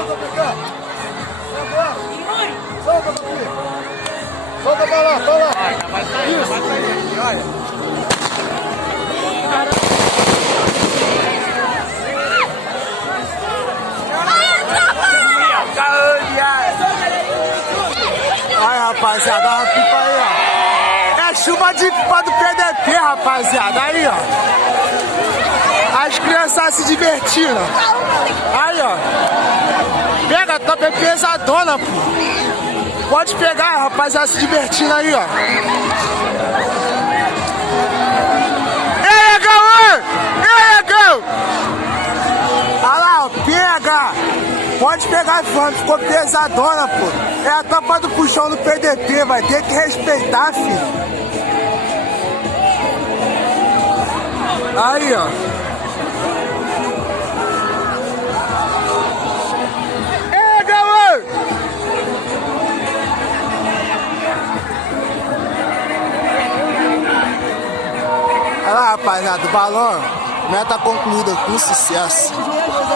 Solta pra cá. Agora. Solta daqui. Solta pra lá, pra lá. Vai sair aqui, olha. Aí, rapaziada, a pipa aí, ó. É chuva de pipa do PDT, rapaziada. Aí, ó. As crianças se divertindo. Aí, ó. Pega, a tampa é pesadona, pô. Pode pegar, rapaziada, se divertindo aí, ó. Ei, Gaúcho! Ei, Gaúcho! Olha lá, ó. Pega! Pode pegar, ficou pesadona, pô. É a tampa do puxão do PDT, vai ter que respeitar, filho. Aí, ó. Ei, Gaúcho! Olha lá, rapaziada, o balão, meta concluída com sucesso.